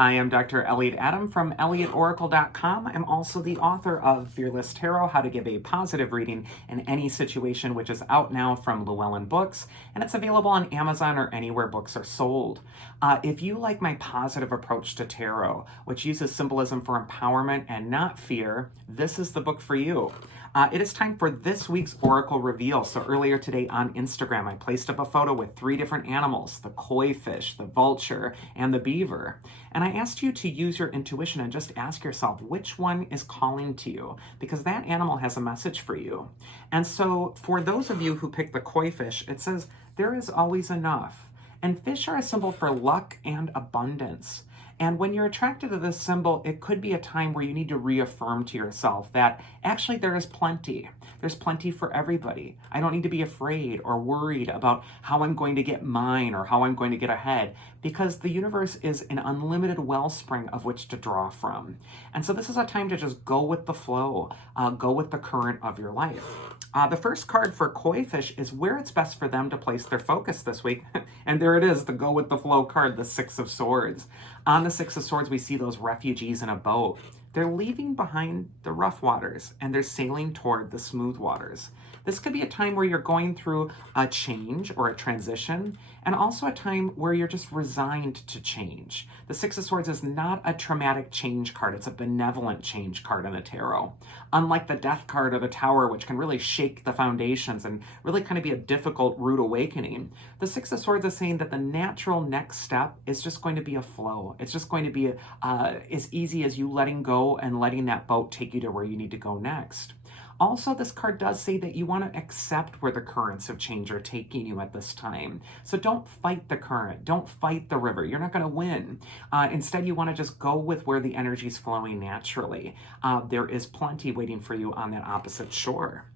Hi, I'm Dr. Elliot Adam from ElliotOracle.com. I'm also the author of Fearless Tarot, How to Give a Positive Reading in Any Situation, which is out now from Llewellyn Books, and it's available on Amazon or anywhere books are sold. If you like my positive approach to tarot, which uses symbolism for empowerment and not fear, this is the book for you. It is time for this week's Oracle Reveal. So earlier today on Instagram, I placed up a photo with 3 different animals, the koi fish, the vulture, and the beaver. And I asked you to use your intuition and just ask yourself which one is calling to you, because that animal has a message for you. And so for those of you who picked the koi fish, it says, there is always enough. And fish are a symbol for luck and abundance. And when you're attracted to this symbol, it could be a time where you need to reaffirm to yourself that actually there is plenty. There's plenty for everybody. I don't need to be afraid or worried about how I'm going to get mine or how I'm going to get ahead, because the universe is an unlimited wellspring of which to draw from. And so this is a time to just go with the flow, go with the current of your life. The first card for koi fish is where it's best for them to place their focus this week. And there it is, the go with the flow card, the Six of Swords. On the Six of Swords, we see those refugees in a boat. They're leaving behind the rough waters and they're sailing toward the smooth waters. This could be a time where you're going through a change or a transition, and also a time where you're just resigned to change. The Six of Swords is not a traumatic change card, it's a benevolent change card in the tarot. Unlike the Death card or the Tower, which can really shake the foundations and really kind of be a difficult, rude awakening, the Six of Swords is saying that the natural next step is just going to be a flow. It's just going to be as easy as you letting go and letting that boat take you to where you need to go next. Also, this card does say that you want to accept where the currents of change are taking you at this time. So don't fight the current. Don't fight the river. You're not going to win. Instead, you want to just go with where the energy is flowing naturally. There is plenty waiting for you on that opposite shore.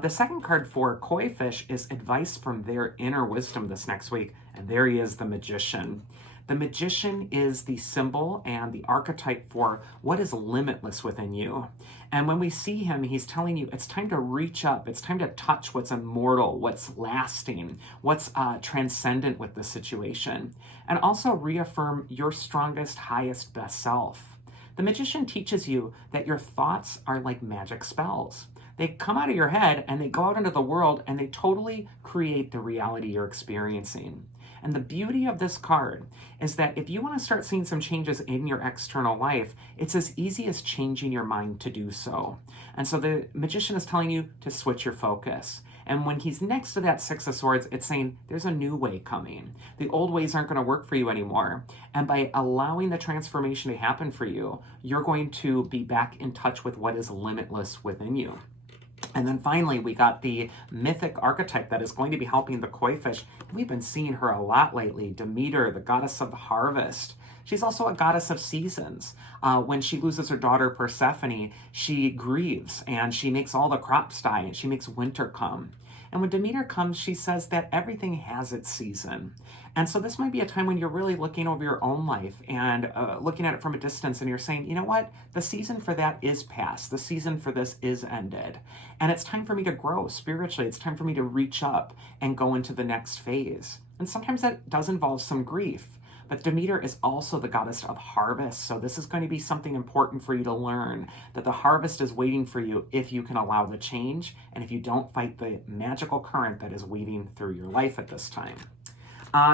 The second card for koi fish is advice from their inner wisdom this next week. And there he is, the Magician. The Magician is the symbol and the archetype for what is limitless within you. And when we see him, he's telling you it's time to reach up. It's time to touch what's immortal, what's lasting, what's transcendent with the situation. And also reaffirm your strongest, highest, best self. The Magician teaches you that your thoughts are like magic spells. They come out of your head and they go out into the world and they totally create the reality you're experiencing. And the beauty of this card is that if you want to start seeing some changes in your external life, it's as easy as changing your mind to do so. And so the Magician is telling you to switch your focus. And when he's next to that Six of Swords, it's saying there's a new way coming. The old ways aren't going to work for you anymore. And by allowing the transformation to happen for you, you're going to be back in touch with what is limitless within you. And then finally, we got the mythic archetype that is going to be helping the koi fish. We've been seeing her a lot lately. Demeter, the goddess of the harvest. She's also a goddess of seasons. When she loses her daughter Persephone, she grieves and she makes all the crops die and she makes winter come. And when Demeter comes, she says that everything has its season. And so this might be a time when you're really looking over your own life and looking at it from a distance, and you're saying, you know what? The season for that is past. The season for this is ended. And it's time for me to grow spiritually. It's time for me to reach up and go into the next phase. And sometimes that does involve some grief. But Demeter is also the goddess of harvest. So this is going to be something important for you to learn, that the harvest is waiting for you if you can allow the change and if you don't fight the magical current that is weaving through your life at this time.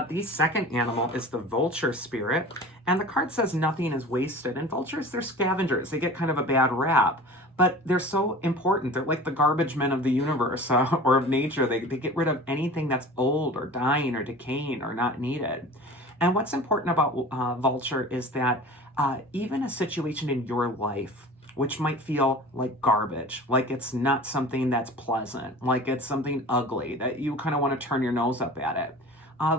The second animal is the Vulture Spirit, and the card says nothing is wasted. And vultures, they're scavengers. They get kind of a bad rap, but they're so important. They're like the garbage men of the universe or of nature. They get rid of anything that's old or dying or decaying or not needed. And what's important about Vulture is that even a situation in your life, which might feel like garbage, like it's not something that's pleasant, like it's something ugly, that you kind of want to turn your nose up at it,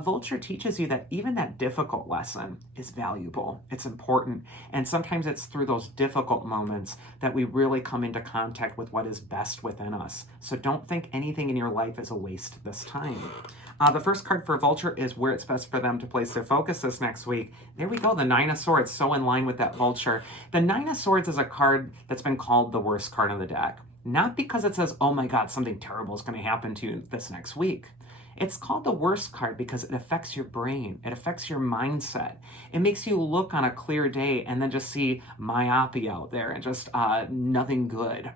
Vulture teaches you that even that difficult lesson is valuable. It's important. And sometimes it's through those difficult moments that we really come into contact with what is best within us. So don't think anything in your life is a waste this time. The first card for Vulture is where it's best for them to place their focus this next week. There we go, the Nine of Swords, so in line with that Vulture. The Nine of Swords is a card that's been called the worst card in the deck. Not because it says, oh my God, something terrible is going to happen to you this next week. It's called the worst card because it affects your brain. It affects your mindset. It makes you look on a clear day and then just see myopia out there and just nothing good.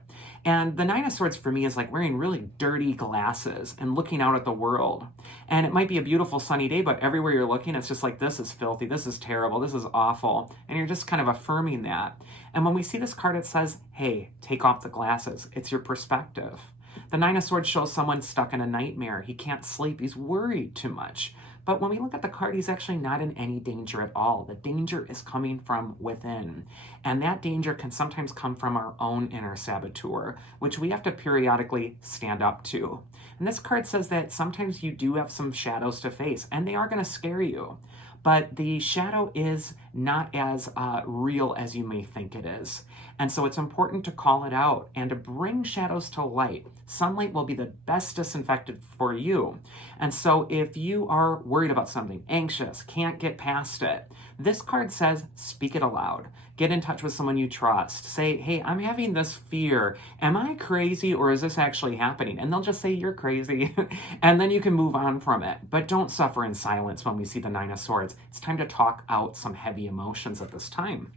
And the Nine of Swords for me is like wearing really dirty glasses and looking out at the world. And it might be a beautiful sunny day, but everywhere you're looking, it's just like, this is filthy, this is terrible, this is awful. And you're just kind of affirming that. And when we see this card, it says, hey, take off the glasses. It's your perspective. The Nine of Swords shows someone stuck in a nightmare. He can't sleep. He's worried too much. But when we look at the card, he's actually not in any danger at all. The danger is coming from within. And that danger can sometimes come from our own inner saboteur, which we have to periodically stand up to. And this card says that sometimes you do have some shadows to face, and they are going to scare you. But the shadow is not as real as you may think it is. And so it's important to call it out and to bring shadows to light. Sunlight will be the best disinfectant for you. And so if you are worried about something, anxious, can't get past it, this card says, speak it aloud. Get in touch with someone you trust. Say, hey, I'm having this fear. Am I crazy or is this actually happening? And they'll just say, you're crazy. And then you can move on from it. But don't suffer in silence when we see the Nine of Swords. It's time to talk out some heavy emotions at this time.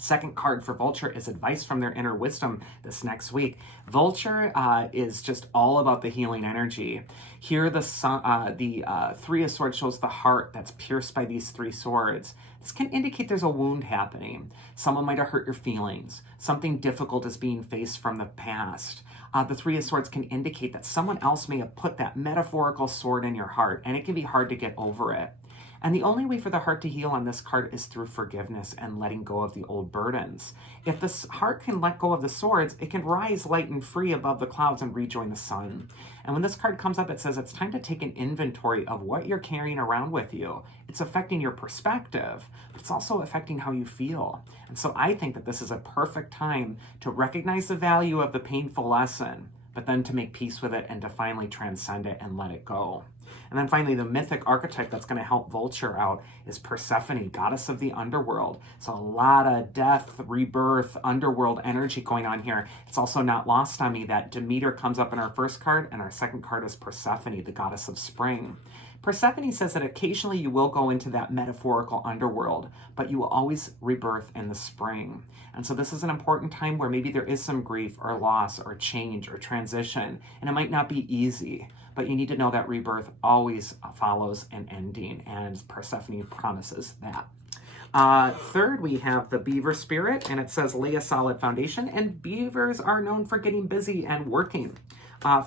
Second card for Vulture is advice from their inner wisdom this next week. Vulture is just all about the healing energy. Here, the Three of Swords shows the heart that's pierced by these three swords. This can indicate there's a wound happening. Someone might have hurt your feelings. Something difficult is being faced from the past. The Three of Swords can indicate that someone else may have put that metaphorical sword in your heart, and it can be hard to get over it. And the only way for the heart to heal on this card is through forgiveness and letting go of the old burdens. If the heart can let go of the swords, it can rise light and free above the clouds and rejoin the sun. And when this card comes up, it says it's time to take an inventory of what you're carrying around with you. It's affecting your perspective, but it's also affecting how you feel. And so I think that this is a perfect time to recognize the value of the painful lesson, but then to make peace with it and to finally transcend it and let it go. And then finally, the mythic archetype that's going to help Vulture out is Persephone, goddess of the underworld. So a lot of death, rebirth, underworld energy going on here. It's also not lost on me that Demeter comes up in our first card, and our second card is Persephone, the goddess of spring. Persephone says that occasionally you will go into that metaphorical underworld, but you will always rebirth in the spring. And so this is an important time where maybe there is some grief or loss or change or transition, and it might not be easy, but you need to know that rebirth always follows an ending, and Persephone promises that. Third, we have the Beaver Spirit, and it says lay a solid foundation, and beavers are known for getting busy and working.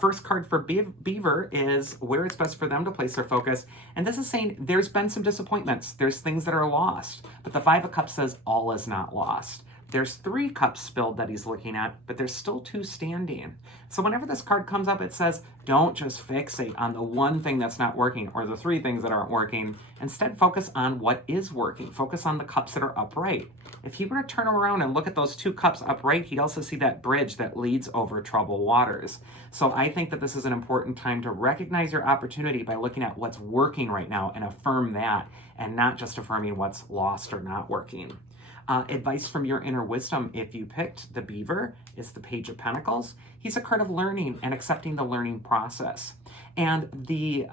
First card for Beaver is where it's best for them to place their focus. And this is saying there's been some disappointments. There's things that are lost. But the Five of Cups says all is not lost. There's 3 cups spilled that he's looking at, but there's still 2 standing. So whenever this card comes up, it says, don't just fixate on the one thing that's not working or the 3 things that aren't working. Instead, focus on what is working. Focus on the cups that are upright. If he were to turn around and look at those 2 cups upright, he'd also see that bridge that leads over troubled waters. So I think that this is an important time to recognize your opportunity by looking at what's working right now and affirm that, and not just affirming what's lost or not working. Advice from your inner wisdom, if you picked the Beaver, is the Page of Pentacles. He's a card of learning and accepting the learning process. And the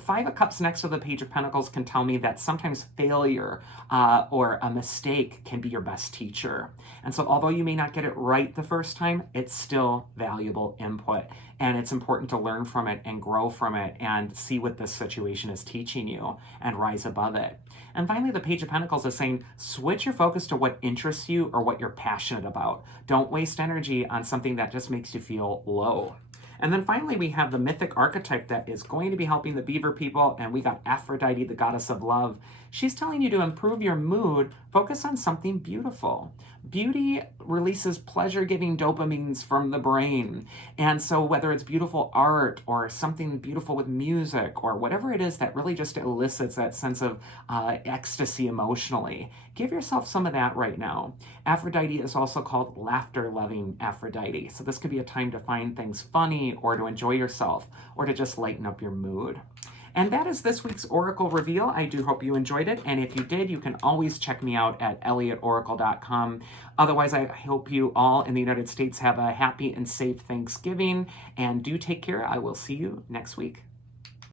Five of Cups next to the Page of Pentacles can tell me that sometimes failure or a mistake can be your best teacher. And so although you may not get it right the first time, it's still valuable input. And it's important to learn from it and grow from it and see what this situation is teaching you and rise above it. And finally, the Page of Pentacles is saying, switch your focus to what interests you or what you're passionate about. Don't waste energy on something that just makes you feel low. And then finally, we have the mythic archetype that is going to be helping the Beaver people, and we got Aphrodite, the goddess of love. She's telling you to improve your mood, focus on something beautiful. Beauty releases pleasure-giving dopamines from the brain. And so whether it's beautiful art or something beautiful with music or whatever it is that really just elicits that sense of ecstasy emotionally, give yourself some of that right now. Aphrodite is also called laughter-loving Aphrodite. So this could be a time to find things funny or to enjoy yourself or to just lighten up your mood. And that is this week's Oracle Reveal. I do hope you enjoyed it. And if you did, you can always check me out at elliotoracle.com. Otherwise, I hope you all in the United States have a happy and safe Thanksgiving. And do take care. I will see you next week.